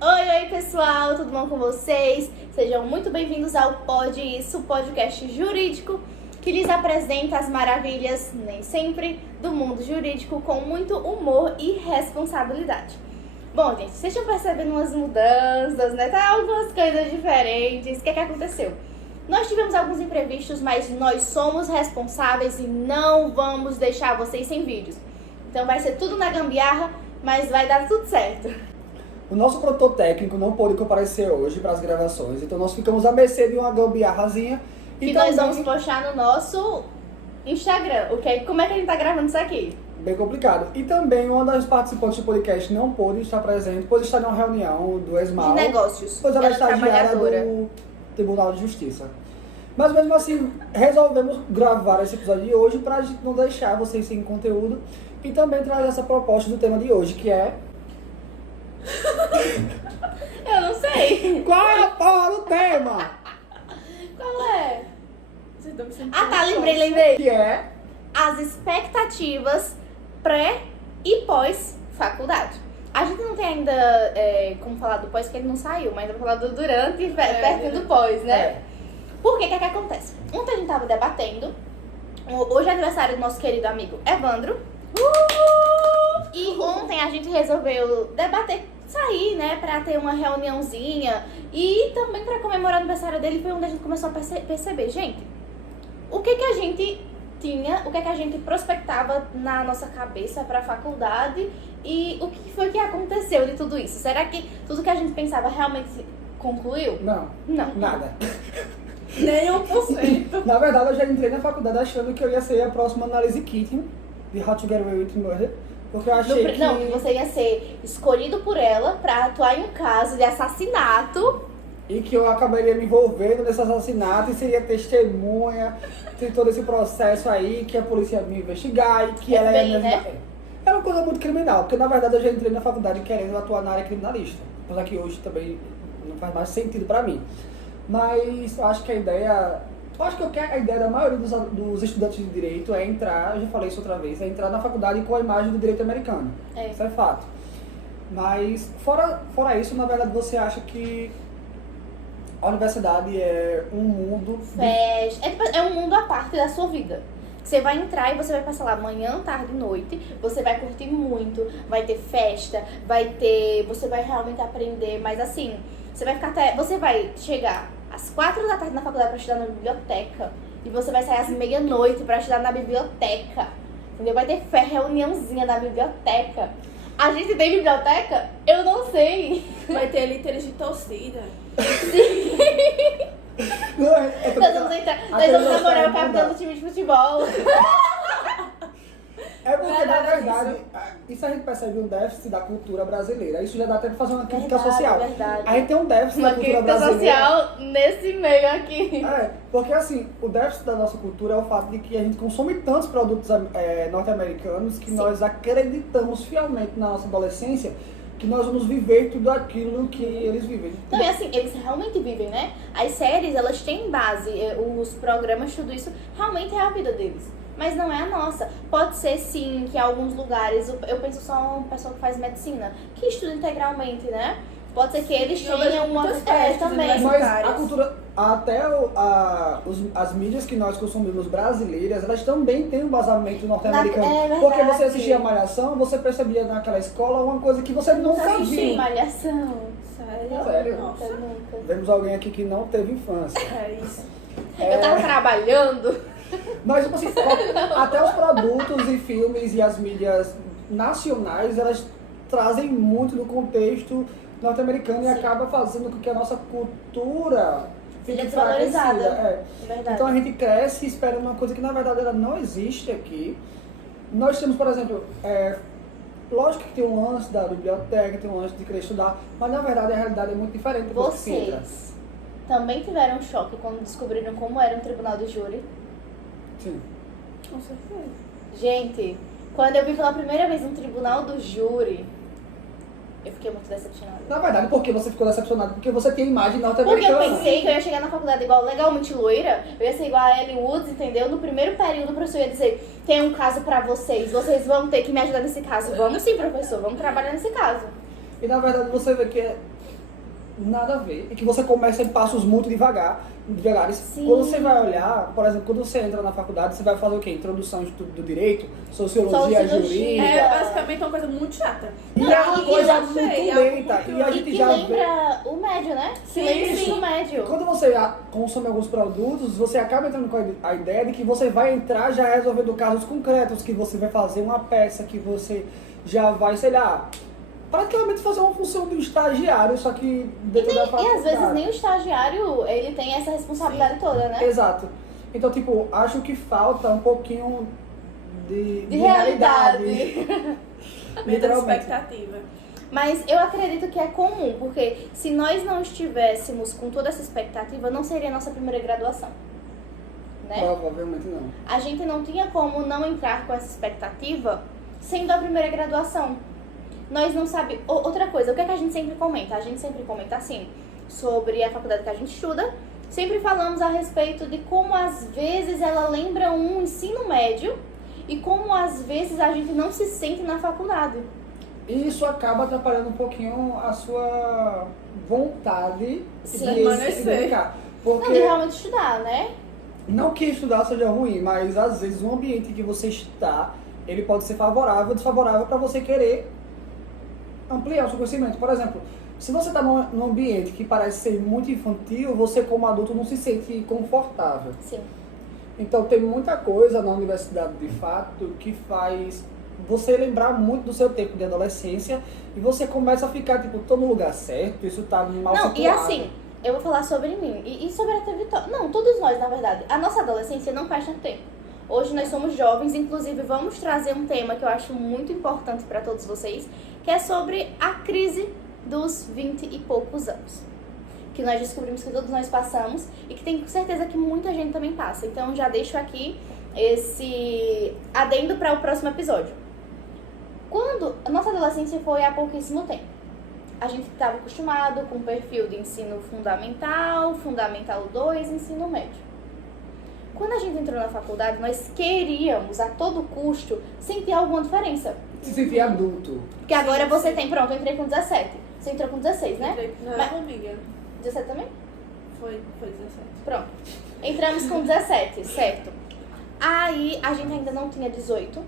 Oi, pessoal, tudo bom com vocês? Sejam muito bem-vindos ao Pode Isso, podcast jurídico que lhes apresenta as maravilhas, nem sempre, do mundo jurídico com muito humor e responsabilidade. Bom, gente, vocês estão percebendo umas mudanças, né? Tá algumas coisas diferentes. O que aconteceu? Nós tivemos alguns imprevistos, mas nós somos responsáveis e não vamos deixar vocês sem vídeos. Então vai ser tudo na gambiarra, mas vai dar tudo certo. O nosso produtor técnico não pôde comparecer hoje para as gravações, então nós ficamos à mercê de uma gambiarrazinha. Que nós vamos postar no nosso Instagram. Como é que a gente tá gravando isso aqui? Bem complicado. E também uma das participantes do podcast não pôde estar presente, pois está em uma reunião do ESMAL. De negócios. Pois ela é estagiária do Tribunal de Justiça. Mas mesmo assim, resolvemos gravar esse episódio de hoje para a gente não deixar vocês sem conteúdo e também trazer essa proposta do tema de hoje, que é... Eu não sei. Qual é a porra do tema? Qual é? Tá, lembrei. Que é... As expectativas pré e pós-faculdade. A gente não tem ainda como falar do pós, porque ele não saiu, mas vamos falar do durante e perto do pós, né? É. Por que que acontece? Ontem a gente tava debatendo. Hoje é aniversário do nosso querido amigo Evandro. E ontem a gente resolveu debater, sair, né, pra ter uma reuniãozinha e também pra comemorar o aniversário dele. Foi onde a gente começou a perceber, gente, o que que a gente tinha, o que que a gente prospectava na nossa cabeça pra faculdade e o que foi que aconteceu de tudo isso. Será que tudo que a gente pensava realmente concluiu? Não. Nada. Nem 1%. Na verdade, eu já entrei na faculdade achando que eu ia ser a próxima Annalise Keating, de How to Get Away with Murder, porque eu achei que... Não, que você ia ser escolhido por ela pra atuar em um caso de assassinato. E que eu acabaria me envolvendo nesse assassinato e seria testemunha, tem todo esse processo aí, que a polícia ia me investigar e que ela ia me... né? Era uma coisa muito criminal, porque na verdade eu já entrei na faculdade querendo atuar na área criminalista, apesar que hoje também não faz mais sentido pra mim. Mas eu acho que a ideia da maioria dos estudantes de direito é entrar, eu já falei isso outra vez, é entrar na faculdade com a imagem do direito americano. Isso é fato. Mas fora isso, na verdade você acha que a universidade é um mundo... É um mundo à parte da sua vida. Você vai entrar e você vai passar lá manhã, tarde e noite, você vai curtir muito, vai ter festa, você vai realmente aprender, mas assim, você vai chegar às 4 da tarde na faculdade pra estudar na biblioteca e você vai sair às meia-noite pra estudar na biblioteca, entendeu? Vai ter reuniãozinha na biblioteca. A gente tem biblioteca? Eu não sei. Vai ter líderes de torcida. Nós vamos namorar o capitão do time de futebol. É porque, na verdade, isso a gente percebe um déficit da cultura brasileira. Isso já dá até pra fazer uma crítica social. Verdade. A gente tem um déficit da cultura brasileira. Uma crítica social nesse meio aqui. Porque assim, o déficit da nossa cultura é o fato de que a gente consome tantos produtos norte-americanos que nós acreditamos fielmente na nossa adolescência que nós vamos viver tudo aquilo que eles vivem. Não, e assim, eles realmente vivem, né? As séries, elas têm base, os programas, tudo isso, realmente é a vida deles. Mas não é a nossa. Pode ser, sim, que em alguns lugares, eu penso só um pessoal que faz medicina, que estuda integralmente, né? Pode ser que eles tenham uma... também. Mas a cultura, até as mídias que nós consumimos brasileiras, elas também têm um basamento norte-americano. Porque você assistia a Malhação, você percebia naquela escola uma coisa que você nunca viu. Malhação. Sério? Nossa, nunca. Vemos alguém aqui que não teve infância. É isso. Eu tava trabalhando. Mas, tipo assim, até os produtos e filmes e as mídias nacionais, elas trazem muito do contexto norte-americano e acaba fazendo com que a nossa cultura fique desvalorizada. Então a gente cresce esperando uma coisa que na verdade ela não existe aqui. Nós temos, por exemplo, lógico que tem um lance da biblioteca, tem um lance de querer estudar, mas na verdade a realidade é muito diferente. Vocês também tiveram um choque quando descobriram como era um tribunal do júri? Sim. Com certeza. Gente, quando eu vi pela primeira vez um tribunal do júri, eu fiquei muito decepcionada. Na verdade, por que você ficou decepcionada? Porque você tem imagem Porque norte-americana. eu pensei que eu ia chegar na faculdade igual legalmente loira, eu ia ser igual a Ellen Woods, entendeu? No primeiro período o professor ia dizer, tem um caso pra vocês vão ter que me ajudar nesse caso. Vamos sim, professor, vamos trabalhar nesse caso. E na verdade você vê que nada a ver e que você começa em passos muito devagares. Sim. Quando você vai olhar, por exemplo, quando você entra na faculdade, você vai fazer o quê? Introdução do direito, sociologia Sociologia. jurídica. É basicamente uma coisa muito chata. E é uma coisa eu muito sei, é lenta. muito E a E gente que já vê. lembra o médio, né? Sim, Lembra o sim. ensino médio. Quando você consome alguns produtos, você acaba entrando com a ideia de que você vai entrar já resolvendo casos concretos, que você vai fazer uma peça, que você já vai, sei lá, praticamente fazer uma função de um estagiário, só que dentro da E faculdade. às vezes nem o estagiário, ele tem essa responsabilidade toda, né? Exato. Então, tipo, acho que falta um pouquinho de realidade. Medo da Literalmente. expectativa. Mas eu acredito que é comum, porque se nós não estivéssemos com toda essa expectativa, não seria a nossa primeira graduação, né? Provavelmente não. A gente não tinha como não entrar com essa expectativa sendo a primeira graduação. Nós não sabemos... Outra coisa, o que é que a gente sempre comenta? A gente sempre comenta assim, sobre a faculdade que a gente estuda, sempre falamos a respeito de como às vezes ela lembra um ensino médio e como às vezes a gente não se sente na faculdade. E isso acaba atrapalhando um pouquinho a sua vontade Sim. de se Permanecer. dedicar. Não de Porque realmente estudar, né? não que estudar seja ruim, mas às vezes o ambiente que você está, ele pode ser favorável ou desfavorável para você querer ampliar o seu conhecimento. Por exemplo, se você está num ambiente que parece ser muito infantil, você como adulto não se sente confortável. Sim. Então tem muita coisa na universidade de fato que faz você lembrar muito do seu tempo de adolescência e você começa a ficar tipo, tô no lugar certo, isso tá mal Não, situado. e assim, eu vou falar sobre mim e sobre a Vitória. Não, todos nós, na verdade. A nossa adolescência não faz tanto tempo. Hoje nós somos jovens, inclusive vamos trazer um tema que eu acho muito importante para todos vocês, que é sobre a crise dos 20 e poucos anos. Que nós descobrimos que todos nós passamos e que tenho certeza que muita gente também passa. Então já deixo aqui esse adendo para o próximo episódio. Quando a nossa adolescência foi há pouquíssimo tempo. A gente estava acostumado com o perfil de ensino fundamental, fundamental 2, ensino médio. Quando a gente entrou na faculdade, nós queríamos a todo custo sentir alguma diferença. Se sentir adulto. Porque agora Sim, você sim. tem, pronto, eu entrei com 17. Você entrou com 16, né? Não, Mas- amiga. 17 também? Foi 17. Pronto. Entramos com 17, certo? Aí a gente ainda não tinha 18.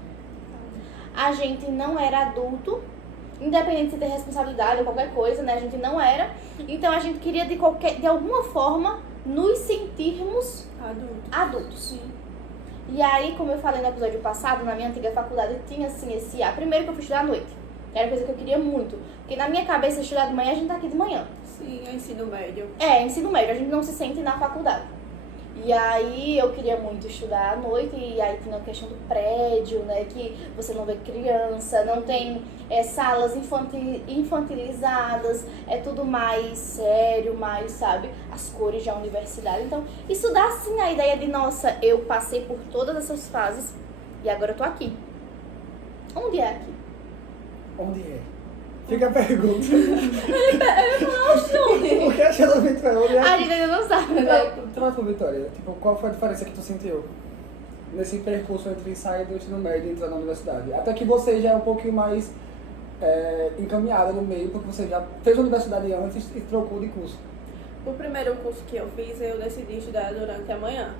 A gente não era adulto. Independente de ter responsabilidade ou qualquer coisa, né? A gente não era. Então a gente queria de alguma forma nos sentirmos Adulto. adultos. Sim. E aí, como eu falei no episódio passado, na minha antiga faculdade tinha assim esse primeiro que eu fui estudar à noite. Que era coisa que eu queria muito. Porque na minha cabeça, estudar de manhã, a gente tá aqui de manhã. Sim, é ensino médio. É, ensino médio, a gente não se sente na faculdade. E aí eu queria muito estudar à noite, e aí tinha a questão do prédio, né? Que você não vê criança, não tem salas infantilizadas, é tudo mais sério, mais, sabe, as cores da universidade. Então, isso dá sim a ideia de, nossa, eu passei por todas essas fases e agora eu tô aqui. Onde é aqui? Onde é? Fica a pergunta. Onde? O que achou da Vitória? Onde é? A gente ainda não sabe, né? Traz pra Vitória. Tipo, qual foi a diferença que tu sentiu nesse percurso entre sair do ensino médio e entrar na universidade? Até que você já é um pouquinho mais encaminhada no meio, porque você já fez a universidade antes e trocou de curso. O primeiro curso que eu fiz, eu decidi estudar durante a manhã.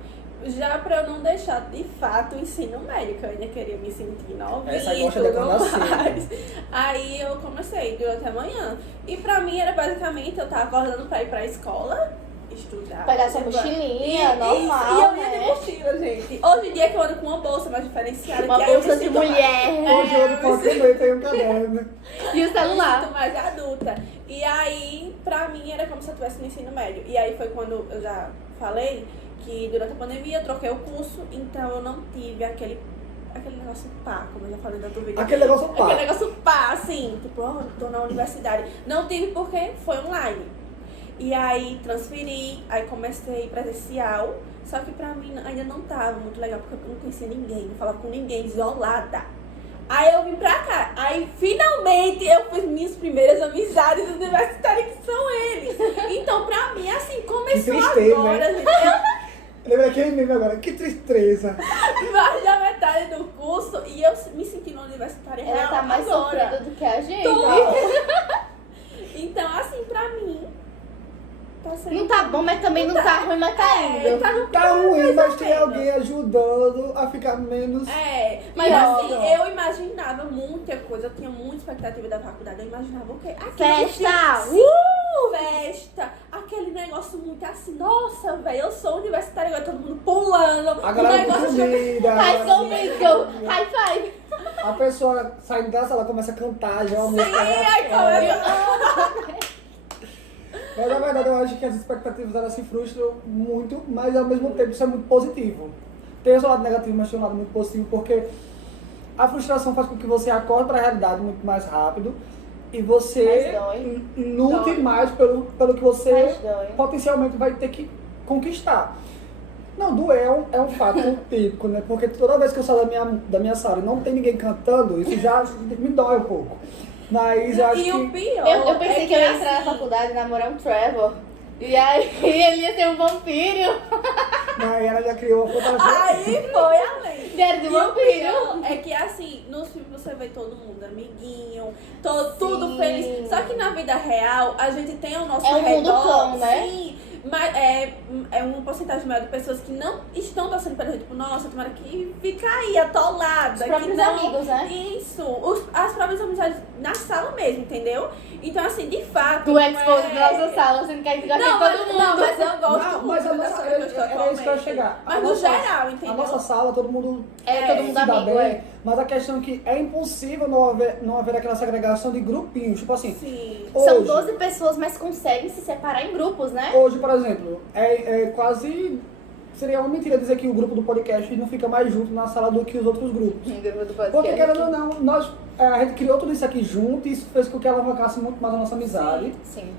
Já pra eu não deixar de fato o ensino médio, que eu ainda queria me sentir novinha Essa e gosta de tudo acordar mais. Aí eu comecei durante a manhã. E pra mim era basicamente, eu tava acordando pra ir pra escola, estudar. Pegar sua mochilinha, normal, E eu ia né? de mochila, gente. Hoje em dia que eu ando com uma bolsa mais diferenciada. Uma que aí eu me bolsa de sinto mais- mulher. Hoje eu não posso comer, tem um caderno. E o me celular. sinto mais adulta. E aí, pra mim, era como se eu estivesse no ensino médio. E aí foi quando eu já falei que durante a pandemia eu troquei o curso, então eu não tive aquele negócio pá, como eu já falei da tua vida. Aquele negócio pá. Aquele negócio pá, assim, tipo, ó, tô na universidade. Não tive porque foi online. E aí transferi, aí comecei presencial, só que pra mim ainda não tava muito legal, porque eu não conhecia ninguém, não falava com ninguém, isolada. Aí eu vim pra cá, aí finalmente eu fiz minhas primeiras amizades universitárias, que são eles. Então pra mim, assim, começou Que tristeza, agora, né? gente. Lembra aquele meme agora? Que tristeza. Mais da metade do curso e eu me senti na universitária Ela real tá mais agora. sofrida do que a gente. Tô. Então, assim, pra mim, sendo. Não tá bom, mas também não tá ruim, mas tá indo. Tá ruim, mas tem pena. alguém ajudando a ficar menos... Mas Pior. assim, eu imaginava muita coisa, eu tinha muita expectativa da faculdade, eu imaginava o quê? Festa! Festa! Aquele negócio muito assim, nossa, velho, eu sou universitária, agora todo mundo pulando. A galera com negócio comida. High School Musical! High five! A pessoa saindo da sala começa a cantar, já Sim, aí começa. Mas na verdade eu acho que as expectativas elas se frustram muito, mas ao mesmo tempo isso é muito positivo. Tem o seu lado negativo, mas tem um lado muito positivo, porque a frustração faz com que você acorde para a realidade muito mais rápido e você Mas dói. lute Dói. mais pelo que você Mas dói. potencialmente vai ter que conquistar. Não, doer é um fato típico, né? Porque toda vez que eu saio da minha sala e não tem ninguém cantando, isso já me dói um pouco. Mas eu acho E o que... pior. Eu pensei é que eu ia entrar na assim, faculdade e namorar um Trevor. E aí ele ia ser um vampiro. Aí ela já criou uma fantasia. Aí foi além. Diário do E o vampiro. pior é que assim, nos filmes você vê todo mundo amiguinho, tudo Sim. feliz. Só que na vida real, a gente tem ao nosso É um mundo redor. cão, né? Sim, mas é uma porcentagem maior de pessoas que não estão torcendo pela gente. Tipo, nossa, tomara que fica aí atolada. Os que próprios não... amigos, né? Isso. As próprias amizades na sala mesmo, entendeu? Então, assim, de fato. Do não Expo da é- nossa sala, você não quer desgastar Não, todo mas, mundo. não, mas eu gosto Não, muito mas a da nossa, sala que eu estou era isso que eu ia atualmente. chegar. Mas A no nossa- geral, entendeu? A nossa sala, todo mundo Todo mundo se dá amigo, bem, é. mas a questão é que é impossível não haver aquela segregação de grupinhos. Tipo assim, Sim. São hoje, 12 pessoas, mas conseguem se separar em grupos, né? hoje, por exemplo, é quase... Seria uma mentira dizer que o grupo do podcast não fica mais junto na sala do que os outros grupos. Porque, querendo ou não, a gente criou tudo isso aqui junto e isso fez com que alavancasse muito mais a nossa amizade. Sim.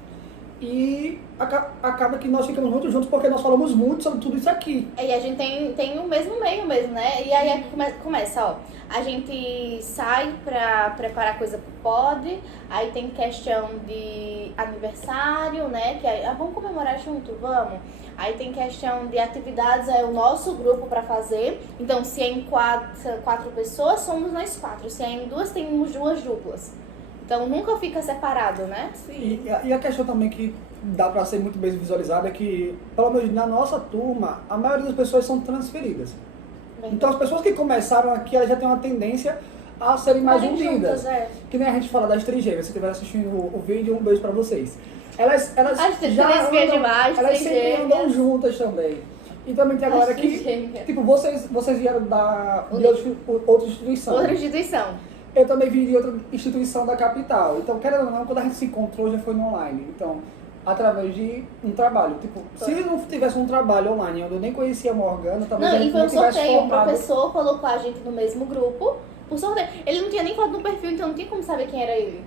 E acaba que nós ficamos muito juntos porque nós falamos muito sobre tudo isso aqui. E a gente tem o mesmo meio mesmo, né? E aí começa, ó. A gente sai pra preparar coisa pro pod, aí tem questão de aniversário, né? Que aí, vamos comemorar junto, vamos. Aí tem questão de atividades, é o nosso grupo pra fazer. Então, se é em quatro pessoas, somos nós quatro. Se é em duas, temos duas duplas. Então, nunca fica separado, né? Sim. E a questão também que dá pra ser muito bem visualizada é que, pelo menos na nossa turma, a maioria das pessoas são transferidas. Então as pessoas que começaram aqui, elas já têm uma tendência a serem mais Estarem unidas. juntas, é. Que nem a gente fala das trigêmeas, se estiver assistindo o vídeo, um beijo pra vocês. Elas As três já vias andam, demais, elas sempre trigêmeas. andam juntas também. E também tem a galera As que, trigêmeas. tipo, vocês vieram de outra instituição. Outra instituição. Eu também vim de outra instituição da capital. Então, querendo ou não, quando a gente se encontrou, já foi no online. Então, através de um trabalho. Tipo, se não tivesse um trabalho online, onde eu nem conhecia a Morgana, talvez Não, a e gente foi não um tivesse sorteio. O formado. professor colocou a gente no mesmo grupo por sorteio. Ele não tinha nem foto no perfil, então não tinha como saber quem era ele.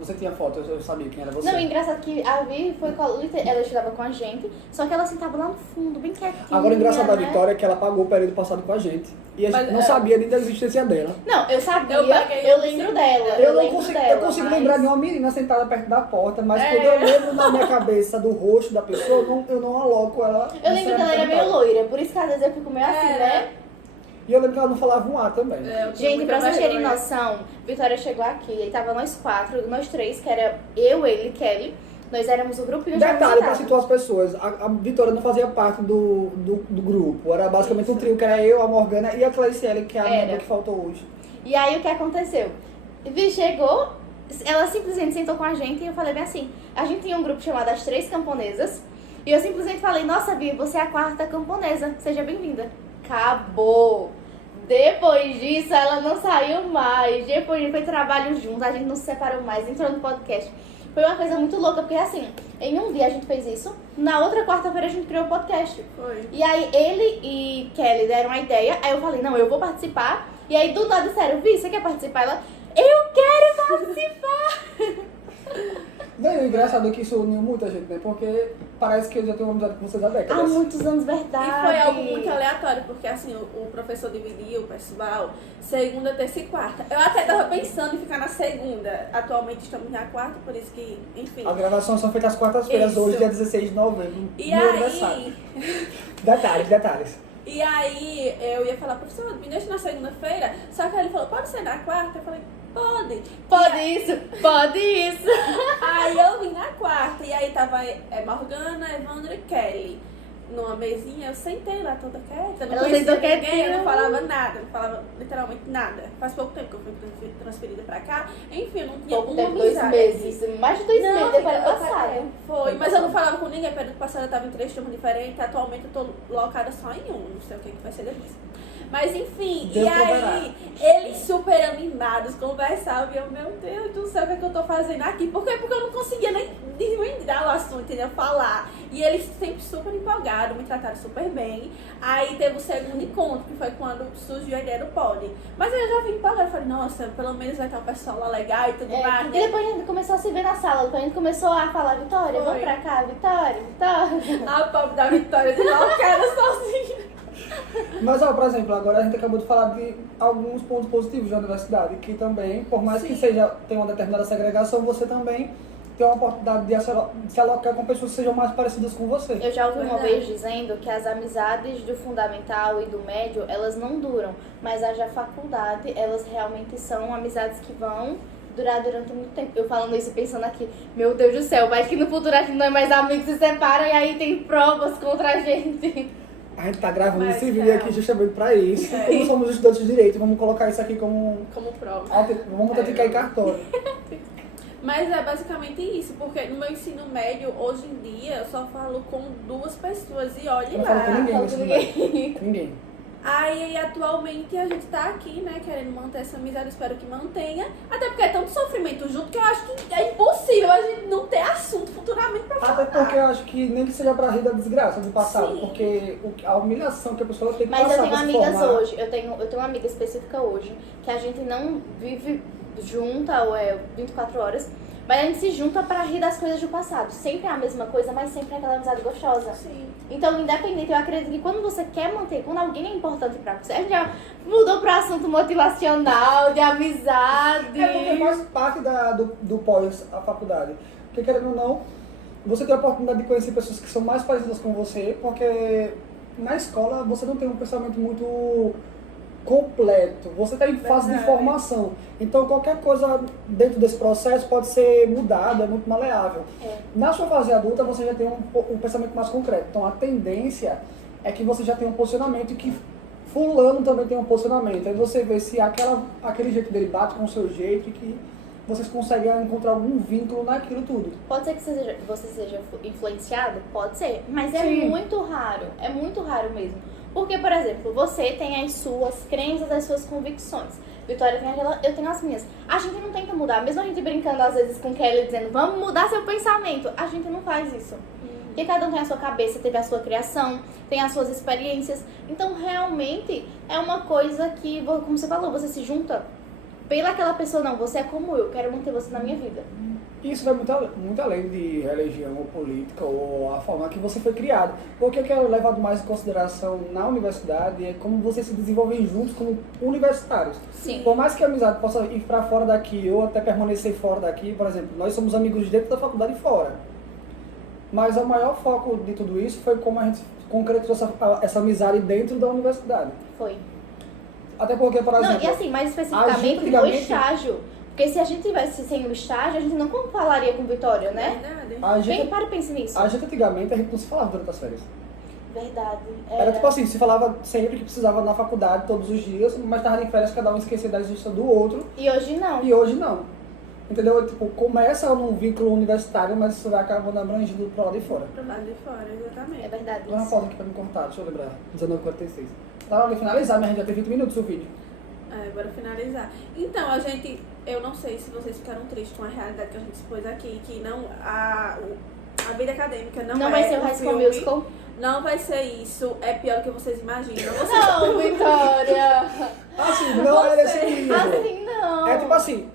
Você tinha foto, eu sabia quem era você. Não, engraçado que a Vi foi com ela estudava com a gente, só que ela sentava lá no fundo, bem quietinha. Agora, o engraçado da né? Vitória é que ela pagou o período passado com a gente. E a gente Mas, não sabia nem da existência dela. Não, eu sabia, Eu peguei eu o lembro sim. dela. Eu lembro consigo mas- lembrar de uma menina sentada perto da porta, mas É. quando eu lembro na minha cabeça do rosto da pessoa, eu não aloco ela. Eu lembro que ela era meio loira. loira, por isso que às vezes eu fico meio assim, né? E eu lembro que ela não falava um A também. Eu tinha Gente, muita pra vocês terem vergonha. noção, Vitória chegou aqui, e tava nós quatro, nós três, que era eu, ele e Kelly. Nós éramos o grupinho de Detalhe, pra amizade. situar as pessoas, a Vitória não fazia parte do grupo. Era basicamente um trio, que era eu, a Morgana e a Claiciele, que é a Era. membro que faltou hoje. E aí o que aconteceu? Vi chegou, ela simplesmente sentou com a gente e eu falei bem assim, a gente tinha um grupo chamado As Três Camponesas, e eu simplesmente falei, nossa Vi, você é a quarta camponesa, seja bem-vinda. Acabou! Depois disso, ela não saiu mais. Depois foi trabalho junto, a gente não se separou mais, entrou no podcast. Foi uma coisa muito louca, porque assim, em um dia a gente fez isso, na outra quarta-feira a gente criou o podcast. Foi. E aí ele e Kelly deram a ideia, aí eu falei, não, eu vou participar. E aí do nada disseram, Vi, você quer participar? Ela, eu quero participar! Não, e o engraçado é que isso uniu muita gente, né? Porque parece que eu já tenho uma amizade com vocês há Há décadas. muitos anos, verdade. E foi algo muito aleatório, porque assim, o professor dividia o pessoal segunda, terça e quarta. Eu até tava pensando em ficar na segunda. Atualmente estamos na quarta, por isso que, enfim. As gravações são feitas às quartas-feiras, Isso. hoje, dia 16 de novembro. E meu aí, aniversário. Detalhes. eu ia falar, professor, me deixa na segunda-feira. Só que aí ele falou, pode ser na quarta? Eu falei, Pode. Pode isso, pode isso. Aí eu vim na quarta, e aí tava Morgana, Evandro e Kelly. Numa mesinha, eu sentei lá toda quieta, não Ela conhecia sentou ninguém, quietinha. eu não falava nada, não falava literalmente nada. Faz pouco tempo que eu fui transferida pra cá, enfim, eu não tinha Pouco uma tempo, 2 amizade. meses. Mais de 2 meses depois do eu- passado. Foi, mas eu não falava com ninguém, período passado eu tava em 3 turmas diferentes, atualmente eu tô locada só em um, não sei o que vai ser depois. Mas enfim, Deus e aí proverá. eles super animados conversavam e eu, meu Deus do céu, o que é que eu tô fazendo aqui? Por quê? Porque eu não conseguia nem desvendar o assunto, entendeu? Falar. E eles sempre super empolgados, me trataram super bem. Aí teve o segundo encontro, que foi quando surgiu a ideia do pod. Mas aí eu já vim empolgada, falei, nossa, pelo menos vai ter um pessoal lá legal e tudo mais, E né? depois a gente começou a se ver na sala, depois a gente começou a falar, Vitória, vamos Foi. pra cá, Vitória, Vitória. A pobre da Vitória deslocada sozinha. Mas, ó, por exemplo, agora a gente acabou de falar de alguns pontos positivos da universidade, que também, por mais que Sim. tenha uma determinada segregação, você também tem uma oportunidade de se alocar com pessoas que sejam mais parecidas com você. Eu já ouvi uma Verdade. vez dizendo que as amizades do fundamental e do médio, elas não duram, mas as da faculdade, elas realmente são amizades que vão durar durante muito tempo. Eu falando isso pensando aqui, meu Deus do céu, vai que no futuro a gente não é mais amigos, se separam e aí tem provas contra a gente. A gente tá gravando Mas, esse vídeo é. aqui justamente pra isso. É. Como somos estudantes de direito, vamos colocar isso aqui como... Como prova. Vamos autenticar em cartório. Mas é basicamente isso, porque no meu ensino médio, hoje em dia, eu só falo com 2 pessoas e olhe Eu não falo com lá. ninguém Falo nesse com momento. Ninguém. Aí, atualmente, a gente tá aqui, né, querendo manter essa amizade, espero que mantenha. Até porque é tanto sofrimento junto que eu acho que é impossível a gente não ter assunto futuramente pra falar. Até porque eu acho que nem que seja pra rir da desgraça do passado, Sim. porque a humilhação que a pessoa tem que Mas passar eu tenho pra se amigas formar. hoje, eu tenho uma amiga específica hoje, que a gente não vive junta, ou é 24 horas, mas a gente se junta pra rir das coisas do passado. Sempre é a mesma coisa, mas sempre é aquela amizade gostosa. Sim. Então, independente, eu acredito que quando você quer manter, quando alguém é importante pra você, a gente já mudou pra assunto motivacional, de amizade. É porque faz parte do pós a faculdade. Porque querendo ou não, você tem a oportunidade de conhecer pessoas que são mais parecidas com você, porque na escola você não tem um pensamento muito completo, você está em fase de Verdade. formação. Então qualquer coisa dentro desse processo pode ser mudada, é muito maleável. É. Na sua fase adulta você já tem um pensamento mais concreto. Então a tendência é que você já tenha um posicionamento e que fulano também tem um posicionamento. Aí você vê se aquele jeito dele bate com o seu jeito e que vocês conseguem encontrar algum vínculo naquilo tudo. Pode ser que você seja influenciado? Pode ser, mas é Sim. muito raro mesmo. Porque, por exemplo, você tem as suas crenças, as suas convicções. Vitória tem aquela, eu tenho as minhas. A gente não tenta mudar, mesmo a gente brincando às vezes com Kelly, dizendo, vamos mudar seu pensamento. A gente não faz isso. Porque cada um tem a sua cabeça, teve a sua criação, tem as suas experiências. Então, realmente, é uma coisa que, como você falou, você se junta pela aquela pessoa, não, você é como eu, quero manter você na minha vida. Isso vai muito além de religião ou política ou a forma que você foi criado. Porque o que é levado mais em consideração na universidade é como vocês se desenvolvem juntos como universitários. Sim. Por mais que a amizade possa ir para fora daqui ou até permanecer fora daqui, por exemplo, nós somos amigos dentro da faculdade e fora. Mas o maior foco de tudo isso foi como a gente concretizou essa amizade dentro da universidade. Foi. Até porque, por exemplo... Não, e assim, mais especificamente no antigamente- estágio. Porque se a gente tivesse sem o estágio, a gente não falaria com Vitória, né? Verdade. A gente, Para e pense nisso. a gente antigamente, a gente não se falava durante as férias. Verdade. Era tipo assim, se falava sempre que precisava na faculdade, todos os dias, mas tava em férias, cada um esquecia da existência do outro, E hoje não. e hoje não. Entendeu? Tipo, começa num vínculo universitário, mas isso vai acabando abrangido pro lado de fora. Pro lado de fora, exatamente. É verdade Dá uma isso. pausa aqui pra me cortar, deixa eu lembrar. 19h46. Tá na hora de finalizar, mas a gente já tem 20 minutos o vídeo. Bora finalizar. Então, eu não sei se vocês ficaram tristes com a realidade que a gente expôs aqui, que não, a vida acadêmica não Não é vai ser o um High School filme, Musical? Não vai ser isso, é pior do que vocês imaginam. Vocês Não, Vitória! Assim, não é desse nível. Assim não. É tipo assim,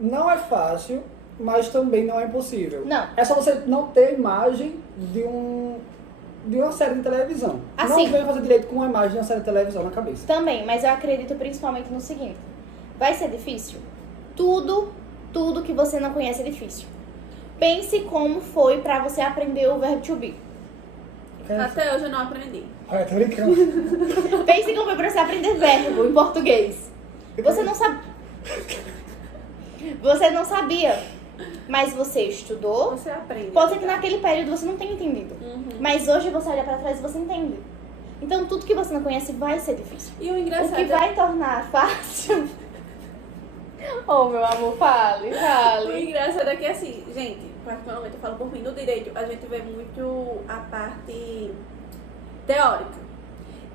não é fácil, mas também não é impossível. Não. É só você não ter a imagem de uma série de televisão. Assim. Não vem fazer direito com uma imagem de uma série de televisão na cabeça. Também, mas eu acredito principalmente no seguinte. Vai ser difícil? Tudo que você não conhece é difícil. Pense como foi pra você aprender o verbo to be. até hoje eu não aprendi. Olha, tô brincando. Pense como foi pra você aprender verbo em português. Você não sabe... Você não sabia, mas você estudou. Você aprende. Pode ser que naquele período você não tenha entendido. Mas hoje você olha pra trás e você entende. Então tudo que você não conhece vai ser difícil. E o O engraçado que vai tornar fácil... Oh, meu amor, fale, O fale. engraçado é que, assim, gente, particularmente eu falo por mim, no direito a gente vê muito a parte teórica.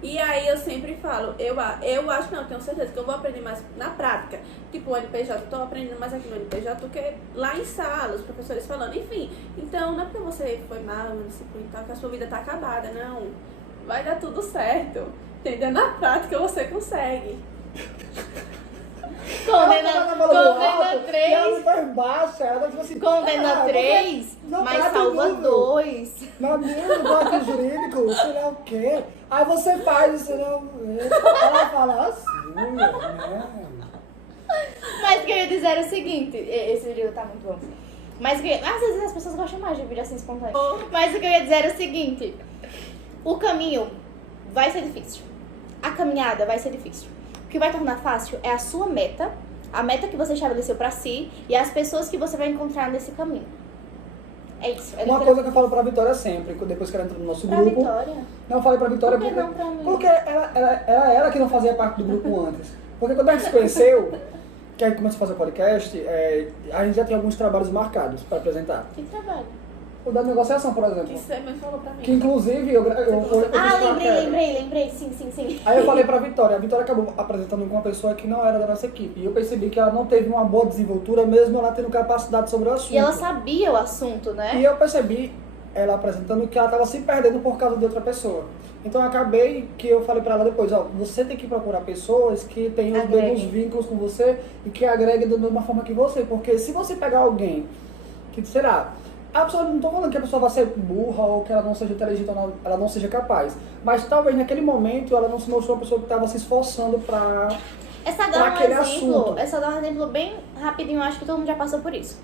E aí eu sempre falo, eu acho, não, eu tenho certeza que eu vou aprender mais na prática. Tipo, o NPJ, eu tô aprendendo mais aqui no NPJ do que lá em sala, os professores falando, enfim. Então, não é porque você foi mal no disciplina e tal, que a sua vida tá acabada, não. Vai dar tudo certo. Entendeu? Na prática você consegue. Condena E ela 3, não foi baixa, ela tipo assim... condena 3, não mas trata salva tudo. 2. Meu amigo, bloco jurídico, sei lá o quê. Aí você faz, sei lá o quê. Ela fala assim, né? Mas o que eu ia dizer era o seguinte, esse vídeo tá muito bom. Mas às vezes as pessoas gostam mais de vídeo assim espontâneo. Mas o que eu ia dizer era o seguinte, o caminho vai ser difícil. A caminhada vai ser difícil. O que vai tornar fácil é a sua meta, a meta que você estabeleceu pra si e as pessoas que você vai encontrar nesse caminho. É isso. Uma coisa que eu falo pra Vitória sempre, depois que ela entrou no nosso Pra grupo. Vitória? Não, eu falei pra Vitória Por que não pra mim? porque era ela que não fazia parte do grupo antes. Porque quando a gente se conheceu, que a gente começou a fazer o podcast, a gente já tinha alguns trabalhos marcados pra apresentar. Que trabalho? O da negociação, por exemplo. Que você mesmo falou pra mim. Que inclusive eu Ah, fiz com a Kelly. lembrei. Sim. Aí eu falei pra Vitória, a Vitória acabou apresentando com uma pessoa que não era da nossa equipe. E eu percebi que ela não teve uma boa desenvoltura, mesmo ela tendo capacidade sobre o assunto. E ela sabia o assunto, né? E eu percebi, ela apresentando, que ela estava se perdendo por causa de outra pessoa. Então eu acabei que eu falei pra ela depois, ó, você tem que procurar pessoas que tenham os Agregue. mesmos vínculos com você e que agreguem da mesma forma que você. Porque se você pegar alguém que, será, a pessoa, não estou falando que a pessoa vai ser burra ou que ela não seja inteligente ou ela não seja capaz. Mas talvez naquele momento ela não se mostrou uma pessoa que estava se esforçando pra... É só pra dar um aquele exemplo, assunto. é só dar um exemplo bem rapidinho, eu acho que todo mundo já passou por isso.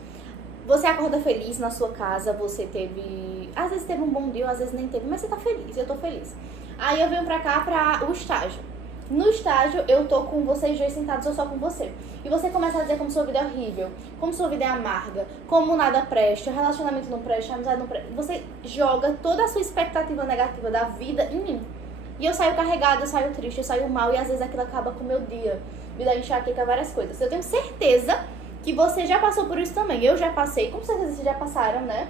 Você acorda feliz na sua casa, você teve... Às vezes teve um bom dia, às vezes nem teve, mas você tá feliz, eu tô feliz. Aí eu venho pra cá pra o estágio. No estágio, eu tô com vocês dois sentados ou só com você. E você começa a dizer como sua vida é horrível, como sua vida é amarga, como nada presta, relacionamento não presta, amizade não presta. Você joga toda a sua expectativa negativa da vida em mim. E eu saio carregada, eu saio triste, eu saio mal e às vezes aquilo acaba com o meu dia. Me dá enxaqueca, várias coisas. Eu tenho certeza que você já passou por isso também. Eu já passei, com certeza vocês já passaram, né?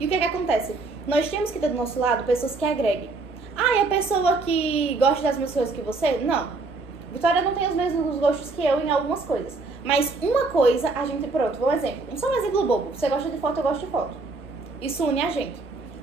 E o que acontece? Nós temos que ter do nosso lado pessoas que agreguem. Ah, é a pessoa que gosta das mesmas coisas que você? Não. Vitória não tem os mesmos gostos que eu em algumas coisas. Mas uma coisa, a gente... Pronto, vou um exemplo. Só um exemplo bobo. Você gosta de foto, eu gosto de foto. Isso une a gente.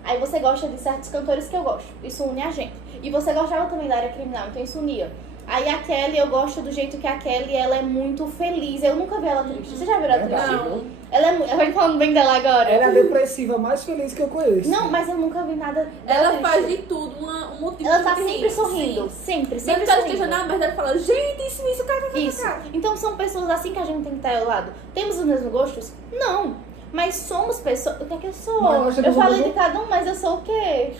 Aí você gosta de certos cantores que eu gosto. Isso une a gente. E você gostava também da área criminal, então isso unia. Aí a Kelly, eu gosto do jeito que a Kelly, ela é muito feliz. Eu nunca vi ela triste. Você já viu ela Verdade, triste? viu? Ela é muito... Eu vou falando bem dela agora. Ela é a depressiva mais feliz que eu conheço. Não, mas eu nunca vi nada dela Ela triste. faz de tudo um motivo Ela tá de sempre rir, sorrindo. sim. Sempre Sempre ela sorrindo. esteja na merda, ela fala, gente, isso, cara. Isso. Então são pessoas assim que a gente tem que estar ao lado. Temos os mesmos gostos? Não. Mas somos pessoas... O que é que eu sou? Mas nós Eu temos falei um- de cada um, mas eu sou o quê?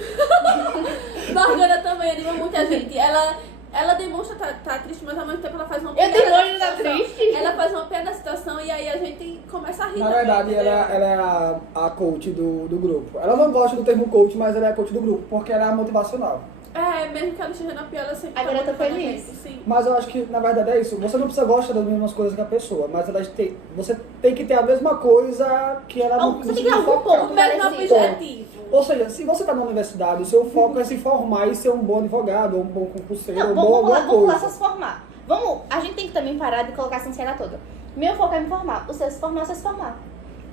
Margana também anima muita gente. Ela demonstra tá triste, mas ao mesmo tempo ela faz uma Eu piada demonstro da estar situação. triste? Ela faz uma piada da situação e aí a gente começa a rir Na também, verdade, entendeu? ela é a coach do grupo. Ela não gosta do termo coach, mas ela é a coach do grupo, porque ela é motivacional. É, mesmo que ela esteja na pior, ela sempre Agora eu tô motivando a feliz. gente, sim. Mas eu acho que, na verdade, é isso. Você não precisa gostar das mesmas coisas que a pessoa, mas você tem que ter a mesma coisa que ela não Você tem que ter algum focar. ponto O mesmo parecido. objetivo. Ou seja, se você está na universidade, o seu foco é se formar e ser um bom advogado, ou um bom concurseiro, Não, ou um bom vamos alguma lá, vamos lá coisa. só se formar. A gente tem que também parar de colocar essa ansiedade toda. Meu foco é me formar. O seu se formar, você se formar.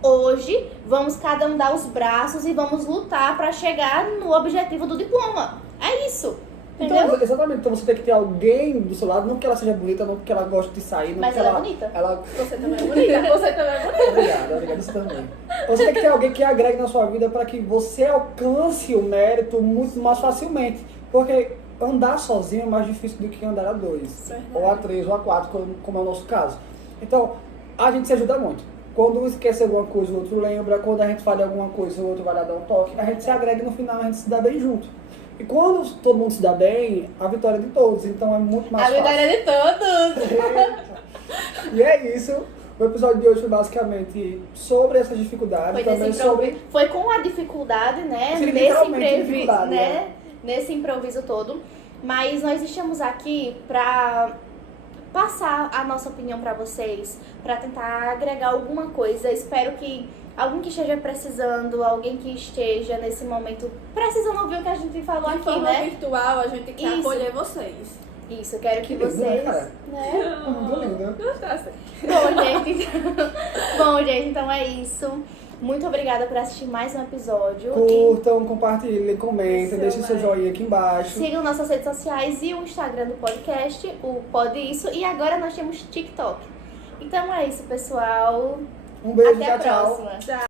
Hoje, vamos cada um dar os braços e vamos lutar pra chegar no objetivo do diploma. É isso. Entendeu? Então, exatamente. Então você tem que ter alguém do seu lado, não porque ela seja bonita, não porque ela goste de sair, não Mas porque ela é bonita. Você também é bonita. Você também é bonita. Obrigado, isso também. Você tem que ter alguém que agregue na sua vida para que você alcance o mérito muito mais facilmente. Porque andar sozinho é mais difícil do que andar a dois, Verdade. ou a três, ou a quatro, como é o nosso caso. Então, a gente se ajuda muito. Quando um esquece alguma coisa, o outro lembra. Quando a gente falha alguma coisa, o outro vai lá dar um toque. A gente se agrega e no final a gente se dá bem junto. E quando todo mundo se dá bem, a vitória é de todos. Então é muito mais A fácil. vitória é de todos. E é isso. O episódio de hoje foi basicamente sobre essas dificuldades, Foi, também sobre... foi com a dificuldade, né? Sim, Nesse literalmente dificuldade, né? Nesse improviso todo. Mas nós estamos aqui pra passar a nossa opinião pra vocês, pra tentar agregar alguma coisa. Espero que alguém que esteja precisando, alguém que esteja nesse momento precisando ouvir o que a gente falou De aqui, forma né? virtual, a gente quer Isso. acolher vocês. Isso, eu quero que Que lindo, né, vocês, cara? né? É muito lindo. Gostasse. Bom, gente, então é isso. Muito obrigada por assistir mais um episódio. Curtam, compartilhem, comentem, Isso, deixem seu vai. joinha aqui embaixo. Sigam nossas redes sociais e o Instagram do podcast, o Pode Isso. E agora nós temos TikTok. Então é isso, pessoal. Um beijo, Até a tchau, tchau. próxima. Tchau.